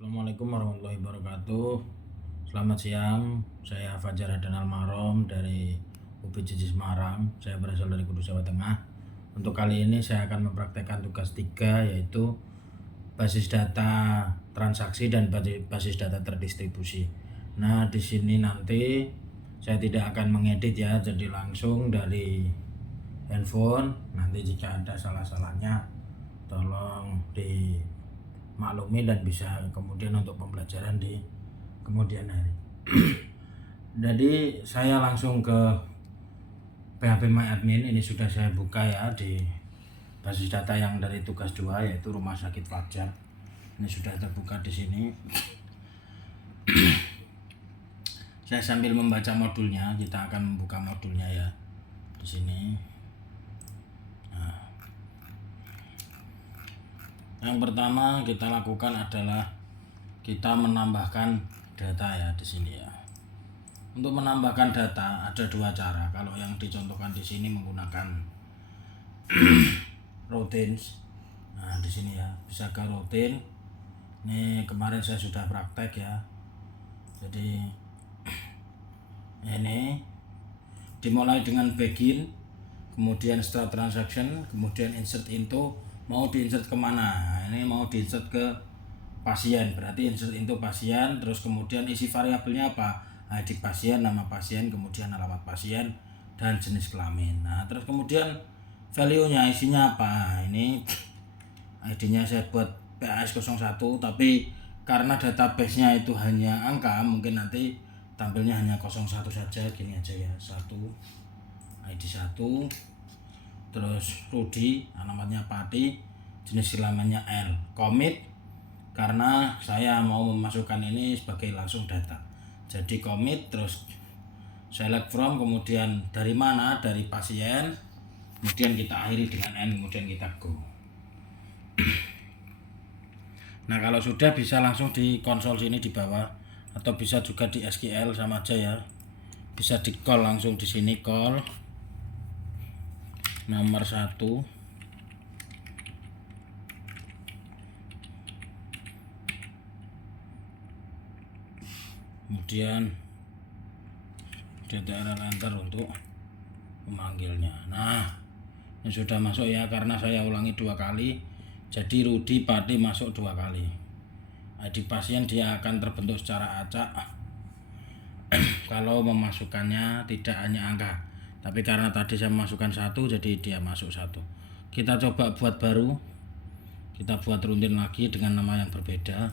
Assalamualaikum warahmatullahi wabarakatuh. Selamat siang, saya Fajar Hadan Almarom dari UPJJ Semarang. Saya berasal dari Kudus, Jawa Tengah. Untuk kali ini saya akan mempraktekkan tugas 3, yaitu basis data transaksi dan basis data terdistribusi. Nah, di sini nanti saya tidak akan mengedit ya, jadi langsung dari handphone. Nanti jika ada salah-salahnya tolong dimaklumi dan bisa kemudian untuk pembelajaran di kemudian hari. Jadi saya langsung ke PHP My Admin. Ini sudah saya buka ya di basis data yang dari tugas 2, yaitu Rumah Sakit Fajar. Ini sudah terbuka di sini. Saya sambil membaca modulnya, kita akan membuka modulnya ya di sini. Yang pertama kita lakukan adalah kita menambahkan data ya di sini ya. Untuk menambahkan data ada 2 cara. Kalau yang dicontohkan di sini menggunakan routines. Nah, di sini ya bisa ke routine. Ini kemarin saya sudah praktek ya. Jadi ini dimulai dengan begin, kemudian start transaction, kemudian insert into. Mau diinsert kemana? Nah, ini mau diinsert ke pasien, berarti insert into pasien. Terus kemudian isi variabelnya apa? ID pasien, nama pasien, kemudian alamat pasien, dan jenis kelamin. Nah, terus kemudian value-nya isinya apa? Ini ID-nya saya buat PAS 01, tapi karena database-nya itu hanya angka, mungkin nanti tampilnya hanya 01 saja. Gini aja ya, 1 ID 1. Terus Rudi, alamatnya Pati, jenis kelaminnya L. Commit, karena saya mau memasukkan ini sebagai langsung data. Jadi commit, terus select from, kemudian dari mana? Dari pasien. Kemudian kita akhiri dengan N, kemudian kita go. Nah, kalau sudah bisa langsung di konsol sini di bawah, atau bisa juga di SQL sama aja ya. Bisa di call langsung di sini, call nomor 1, kemudian DTRL enter untuk memanggilnya. Nah, ini sudah masuk ya, karena saya ulangi 2 kali. Jadi Rudi Pati masuk 2 kali. ID pasien dia akan terbentuk secara acak kalau memasukkannya tidak hanya angka, tapi karena tadi saya memasukkan 1, jadi dia masuk 1. Kita coba buat baru, kita buat rutin lagi dengan nama yang berbeda.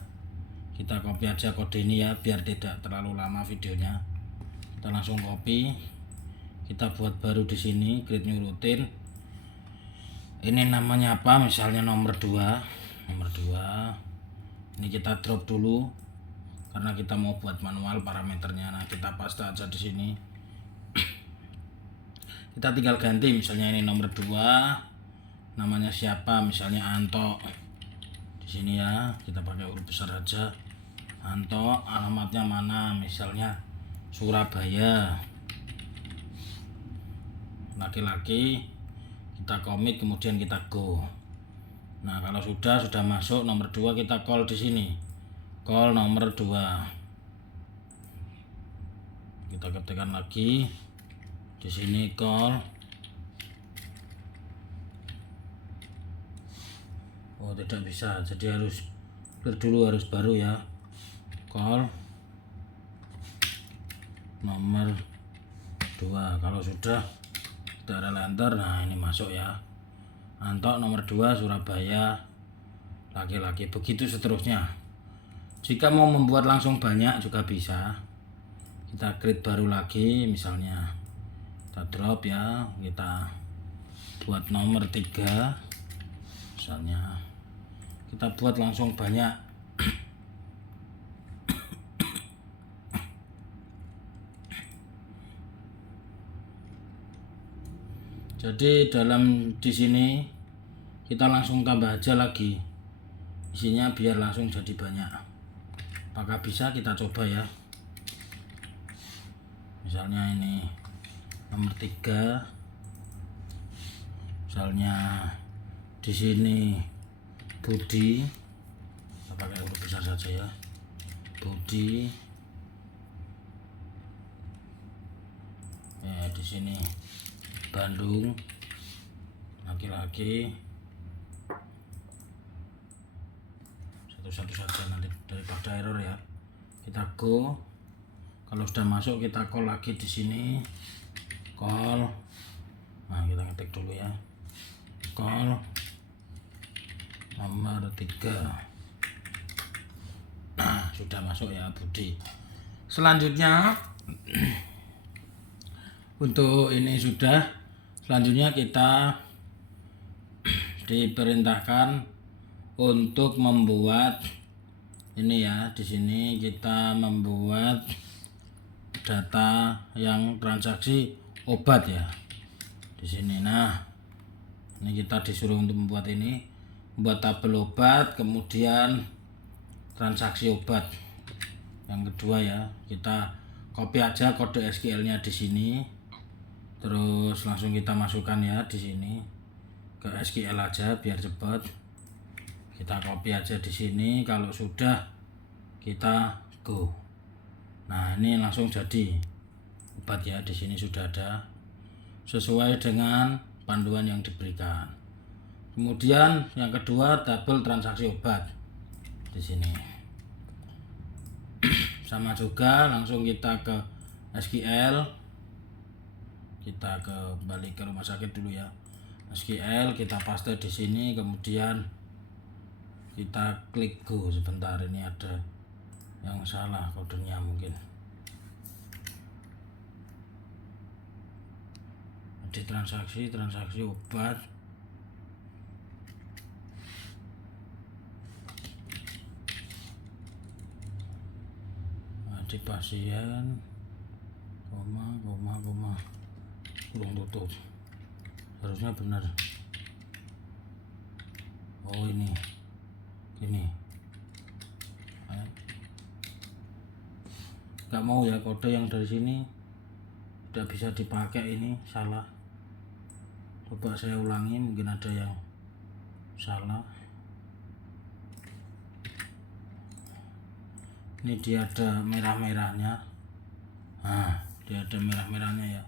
Kita copy aja kode ini ya, biar tidak terlalu lama videonya. Kita langsung copy, kita buat baru di sini, create new routine. Ini namanya apa? Misalnya nomor 2. Ini kita drop dulu karena kita mau buat manual parameternya. Nah, kita paste aja di sini. Kita tinggal ganti, misalnya ini nomor 2, namanya siapa? Misalnya Anto. Di sini ya, kita pakai huruf besar aja. Anto, alamatnya mana? Misalnya Surabaya. Laki-laki. Kita commit, kemudian kita go. Nah, kalau sudah masuk nomor 2, kita call di sini. Call nomor 2. Kita ketikkan lagi di sini call. Oh, tidak bisa. Jadi harus clear dulu, harus baru ya. Call nomor 2. Kalau sudah kita enter. Nah, ini masuk ya. Anto nomor 2 Surabaya, laki-laki, begitu seterusnya. Jika mau membuat langsung banyak juga bisa. Kita create baru lagi, misalnya kita drop ya, kita buat nomor 3 misalnya. Kita buat langsung banyak. Jadi dalam di sini kita langsung tambah aja lagi isinya biar langsung jadi banyak. Apakah bisa? Kita coba ya. Misalnya ini nomor 3. Misalnya di sini Budi, kita pakai huruf besar saja ya. Budi ya, di sini Bandung laki-laki, satu-satu saja nanti daripada error ya. Kita go, kalau sudah masuk kita call lagi di sini, call. Nah kita ketik dulu ya, call nomor 3. Nah sudah masuk ya Budi. Selanjutnya untuk ini sudah, selanjutnya kita diperintahkan untuk membuat ini ya. Di sini kita membuat data yang transaksi obat ya di sini. Nah ini kita disuruh untuk membuat ini, membuat tabel obat, kemudian transaksi obat. Yang kedua ya, kita copy aja kode SQL-nya di sini, terus langsung kita masukkan ya di sini ke SQL aja biar cepat. Kita copy aja di sini, kalau sudah kita go. Nah ini langsung jadi obat ya, di sini sudah ada sesuai dengan panduan yang diberikan. Kemudian yang kedua tabel transaksi obat di sini. Sama juga langsung kita ke SQL, kita kembali ke rumah sakit dulu ya. SQL kita paste di sini, kemudian kita klik go. Sebentar, ini ada yang salah kodenya mungkin. Di transaksi obat, di pasien, koma kurung tutup, harusnya benar. Oh ini nggak mau ya, kode yang dari sini tidak bisa dipakai, ini salah. Coba saya ulangi, mungkin ada yang salah. Ini dia ada merah-merahnya. Nah dia ada merah-merahnya ya.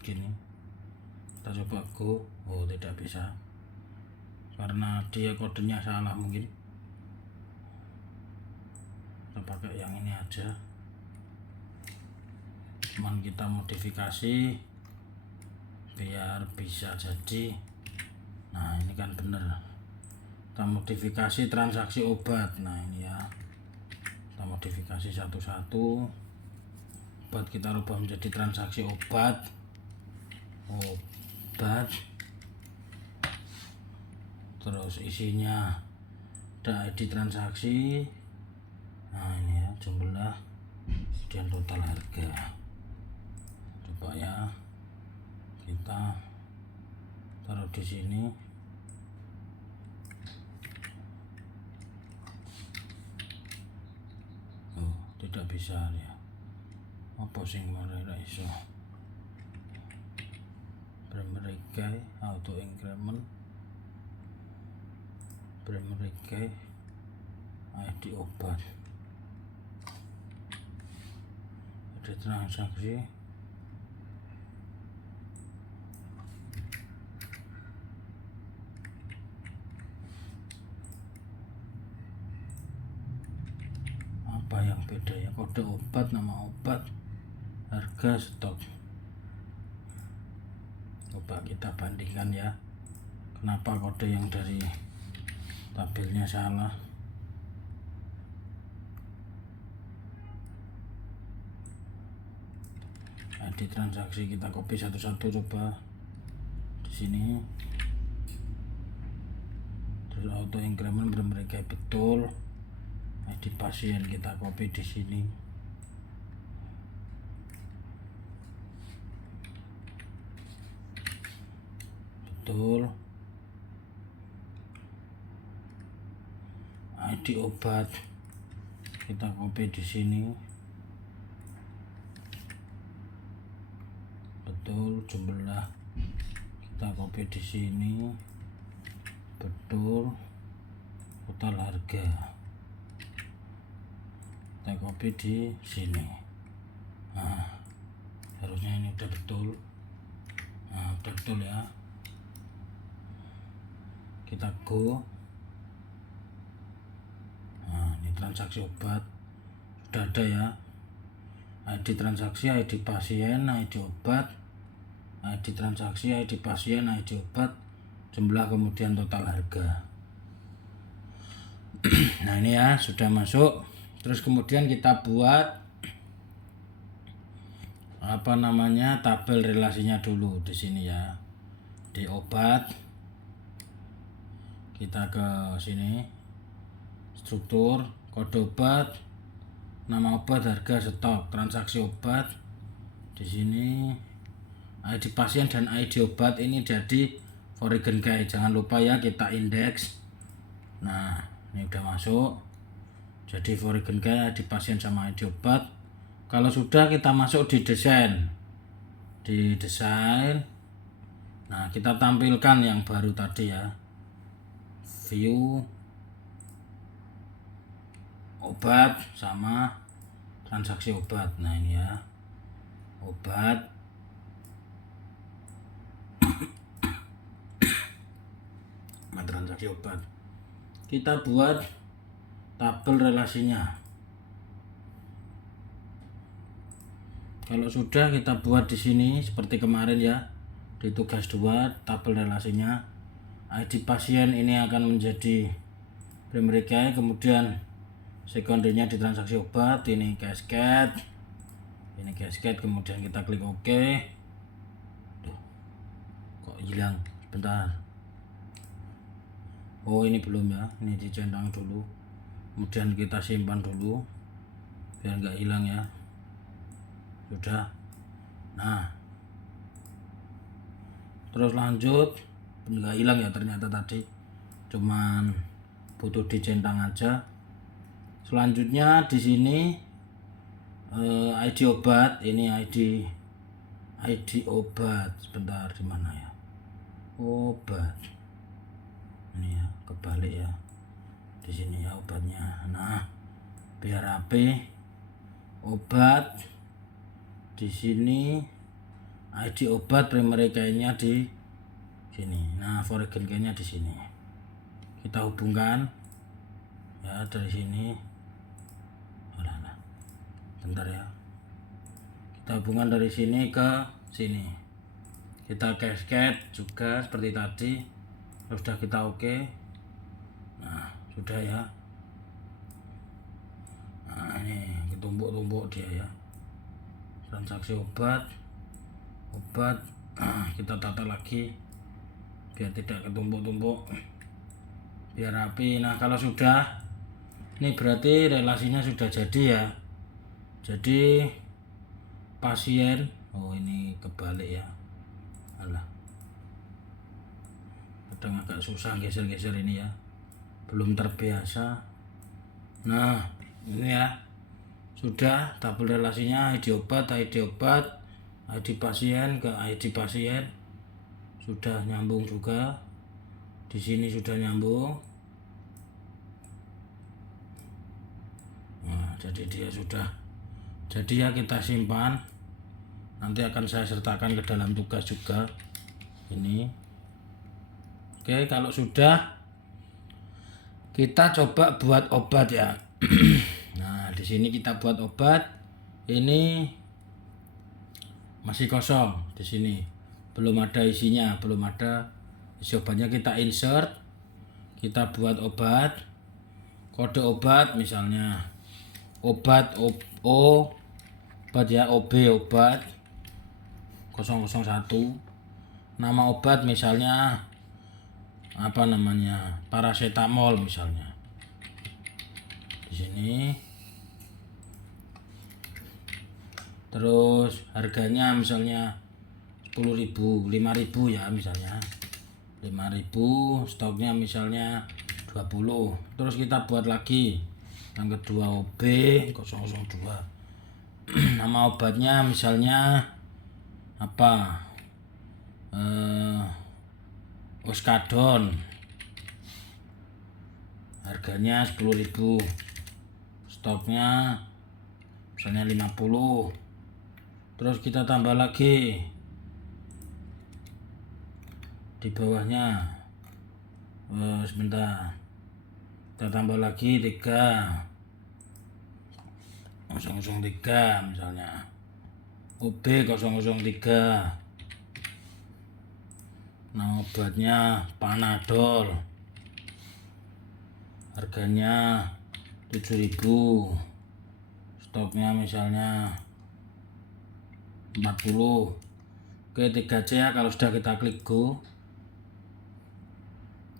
Gini kita coba go. Oh tidak bisa karena dia kodenya salah mungkin. Kita pakai yang ini aja, cuman kita modifikasi biar bisa jadi. Nah ini kan bener, kita modifikasi transaksi obat. Nah ini ya, kita modifikasi satu-satu. Obat kita rubah menjadi transaksi obat, terus isinya ada ID transaksi. Nah ini ya, jumlah dan total harga. Coba ya, kita taruh di sini. Oh tidak bisa ya, apa sih mereka iso. Primary auto increment, primary ID obat, ada transaksi. Apa yang beda ya, kode obat, nama obat, harga, stok. Coba kita bandingkan ya, kenapa kode yang dari tabelnya salah. ID transaksi kita copy satu-satu, coba di sini. Terus auto increment mereka betul. ID pasien kita copy di sini. Betul. ID obat kita copy di sini. Betul, jumlah kita copy di sini, betul total harga kita copy di sini. Nah, harusnya ini udah betul. Nah, udah betul ya. Kita go. Nah, ini transaksi obat sudah ada ya. ID transaksi, ID pasien, ID obat, ID transaksi, ID pasien, ID obat, jumlah, kemudian total harga. Nah, ini ya sudah masuk. Terus kemudian kita buat apa namanya, tabel relasinya dulu di sini ya. Di obat kita ke sini, struktur, kode obat, nama obat, harga, stok, transaksi obat. Di sini ID pasien dan ID obat ini jadi foreign key. Jangan lupa ya kita indeks. Nah, ini udah masuk. Jadi foreign key ID pasien sama ID obat. Kalau sudah, kita masuk di desain. Di desain. Nah, kita tampilkan yang baru tadi ya. View obat sama transaksi obat. Nah, ini ya. Obat. Transaksi obat. Kita buat tabel relasinya. Kalau sudah, kita buat di sini seperti kemarin ya, di tugas 2 tabel relasinya. ID pasien ini akan menjadi primary key, kemudian sekundernya di transaksi obat, ini cascade, kemudian kita klik OK. Duh, kok hilang, sebentar. Oh, ini belum ya, ini dicentang dulu, kemudian kita simpan dulu biar nggak hilang ya. Sudah. Nah, terus lanjut, nggak hilang ya ternyata tadi, cuman butuh dicentang aja. Selanjutnya di sini ID obat, ini ID obat, sebentar, di mana ya, obat ini ya, kebalik ya, di sini ya obatnya. Nah, biar rapi, obat di sini, ID obat primary key-nya di sini. Nah, foreign key-nya di sini. Kita hubungkan ya dari sini. Bentar ya. Kita hubungkan dari sini ke sini. Kita cascade juga seperti tadi. Sudah kita oke. Nah, sudah ya. Nah, ini ditumpuk-tumpuk dia ya. Transaksi obat, kita tata lagi biar tidak ketumpuk-tumpuk, biar rapi. Nah, kalau sudah, ini berarti relasinya sudah jadi ya. Jadi pasien, oh ini kebalik ya, alah, kadang agak susah geser-geser ini ya, belum terbiasa. Nah, ini ya, sudah tabel relasinya, ID obat, ID pasien ke ID pasien sudah nyambung juga. Di sini sudah nyambung. Nah, jadi dia sudah. Jadi ya, kita simpan. Nanti akan saya sertakan ke dalam tugas juga. Ini. Oke, kalau sudah, kita coba buat obat ya. Nah, di sini kita buat obat. Ini masih kosong di sini. Belum ada isinya, belum ada isi obatnya. Kita insert. Kita buat obat. Kode obat misalnya obat obat ya, OB obat 001. Nama obat misalnya apa namanya? Paracetamol misalnya. Di sini. Terus harganya misalnya 10.000, 5.000 ya misalnya. 5.000, stoknya misalnya 20. Terus kita buat lagi yang kedua OB 002. Nama obatnya misalnya apa? Oskadon harganya 10.000, stoknya misalnya 50. Terus kita tambah lagi di bawahnya, sebentar, kita tambah lagi 3003 misalnya, OB 003. Nah, obatnya Panadol harganya 7.000, stoknya misalnya 40. Oke, 3C ya. Kalau sudah kita klik go,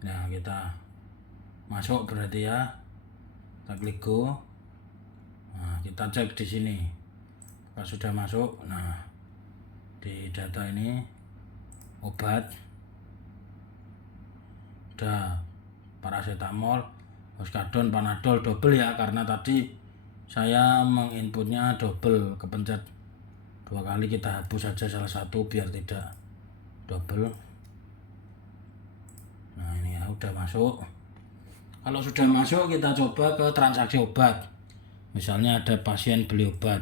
nah kita masuk berarti ya, kita klik go. Nah, kita cek di sini kalau sudah masuk. Nah, di data ini obat udah paracetamol, Oskadon, Panadol double ya, karena tadi saya menginputnya double, kepencet 2 kali. Kita hapus saja salah satu biar tidak double. Nah, ini ya udah masuk. Kalau sudah masuk, kita coba ke transaksi obat. Misalnya ada pasien beli obat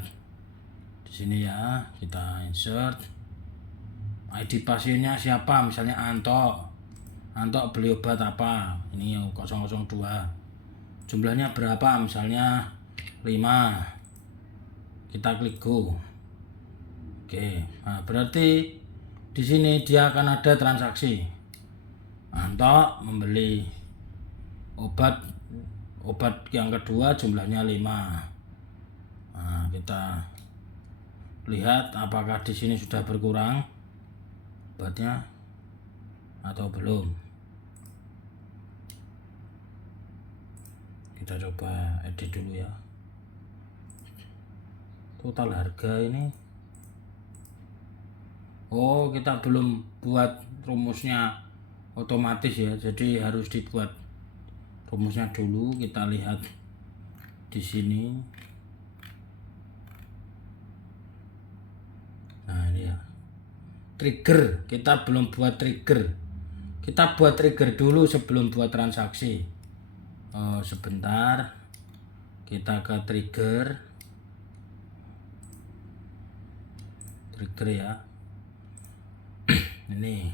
di sini ya, kita insert ID pasiennya siapa, misalnya Anto beli obat apa, ini 002, jumlahnya berapa, misalnya 5. Kita klik go. Oke, nah berarti di sini dia akan ada transaksi. Anto membeli obat yang kedua jumlahnya 5. Nah, kita lihat apakah di sini sudah berkurang obatnya atau belum. Kita coba edit dulu ya. Total harga ini, oh kita belum buat rumusnya otomatis ya, jadi harus dibuat rumusnya dulu. Kita lihat di sini. Nah, ini ya, trigger, kita belum buat trigger. Kita buat trigger dulu sebelum buat transaksi. Oh, sebentar, kita ke trigger ya. Ini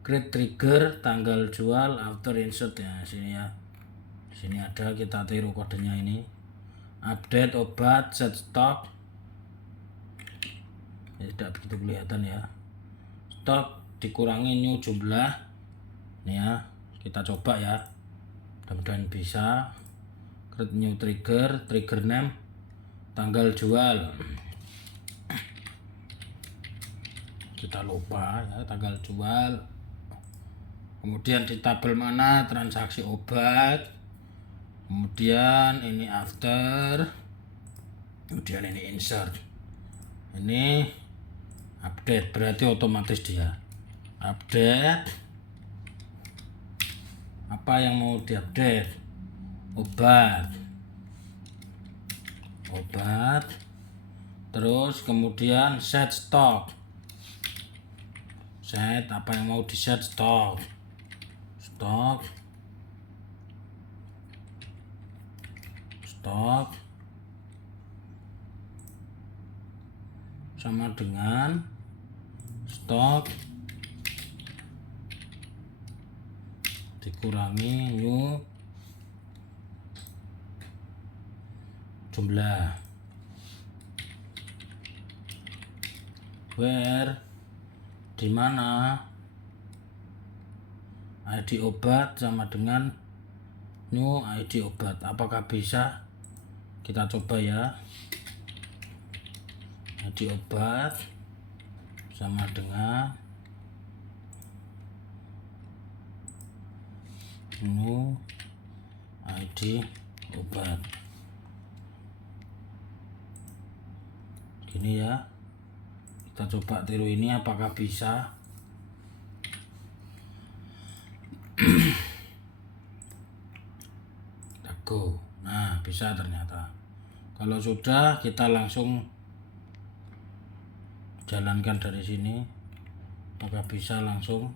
create trigger, tanggal jual, after insert ya, sini ya. Sini ada, kita tiru kodenya ini. Update obat, set stock. Ya, tidak begitu kelihatan ya. Stok dikurangi new jumlah. Ini ya, kita coba ya. Mudah-mudahan bisa. Create new trigger name, tanggal jual. Kita lupa ya, tanggal jual. Kemudian di tabel mana transaksi obat. Kemudian ini after. Kemudian ini insert. Ini update, berarti otomatis dia update. Apa yang mau diupdate? Obat. Terus kemudian set stock. Set apa yang mau di set, stock sama dengan stok dikurangi new jumlah. Where, di mana ID obat sama dengan new ID obat. Apakah bisa? Kita coba ya. ID obat sama dengan new ID obat. Gini ya. Kita coba tiru ini apakah bisa. Kita go. Nah, bisa ternyata. Kalau sudah, kita langsung jalankan dari sini. Apakah bisa langsung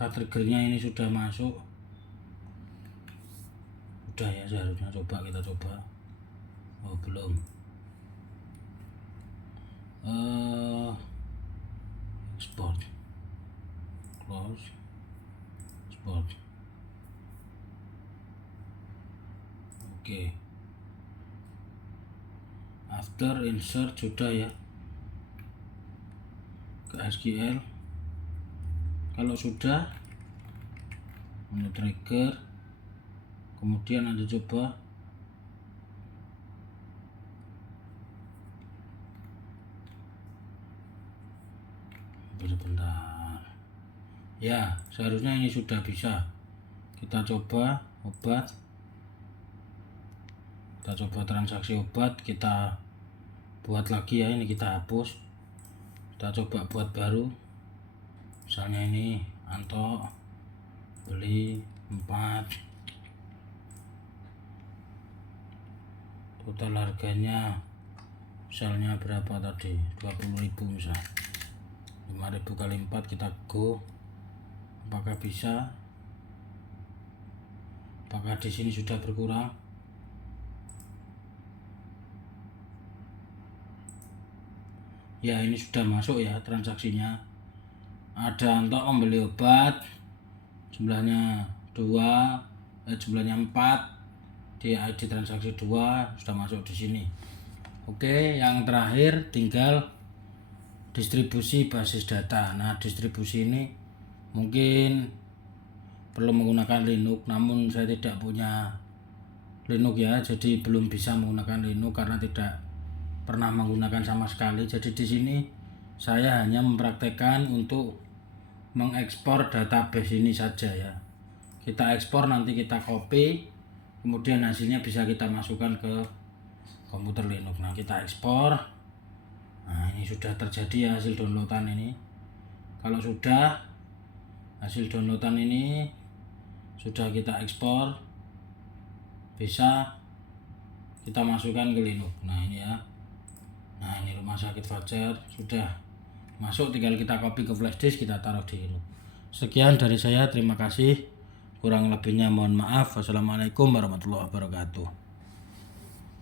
apakah triggernya ini sudah masuk? Udah ya seharusnya, kita coba. Oh belum. Export, close, export. Oke. After insert sudah ya ke SQL. Kalau sudah, ini trigger, kemudian Anda coba sebentar ya, seharusnya ini sudah bisa. Kita coba obat, kita coba transaksi obat, kita buat lagi ya, ini kita hapus, kita coba buat baru. Misalnya ini Anto beli 4, total harganya misalnya berapa tadi, 20.000 misal, 5.000 kali 4, kita go. Apakah bisa? Apakah di sini sudah berkurang? Ya, ini sudah masuk ya transaksinya. Ada untuk membeli obat, jumlahnya 4, di ID transaksi 2 sudah masuk di sini. Oke, yang terakhir tinggal distribusi basis data. Nah, distribusi ini mungkin perlu menggunakan Linux, namun saya tidak punya Linux ya, jadi belum bisa menggunakan Linux karena tidak pernah menggunakan sama sekali. Jadi di sini saya hanya mempraktekkan untuk mengekspor database ini saja ya. Kita ekspor, nanti kita copy, kemudian hasilnya bisa kita masukkan ke komputer Linux. Nah, kita ekspor. Nah, ini sudah terjadi ya hasil downloadan ini. Kalau sudah hasil downloadan ini sudah kita ekspor, bisa kita masukkan ke Linux. Nah, ini ya. Nah, ini Rumah Sakit Fajar sudah masuk, tinggal kita copy ke flash disk, kita taruh di Linux. Sekian dari saya, terima kasih. Kurang lebihnya mohon maaf. Wassalamualaikum warahmatullahi wabarakatuh.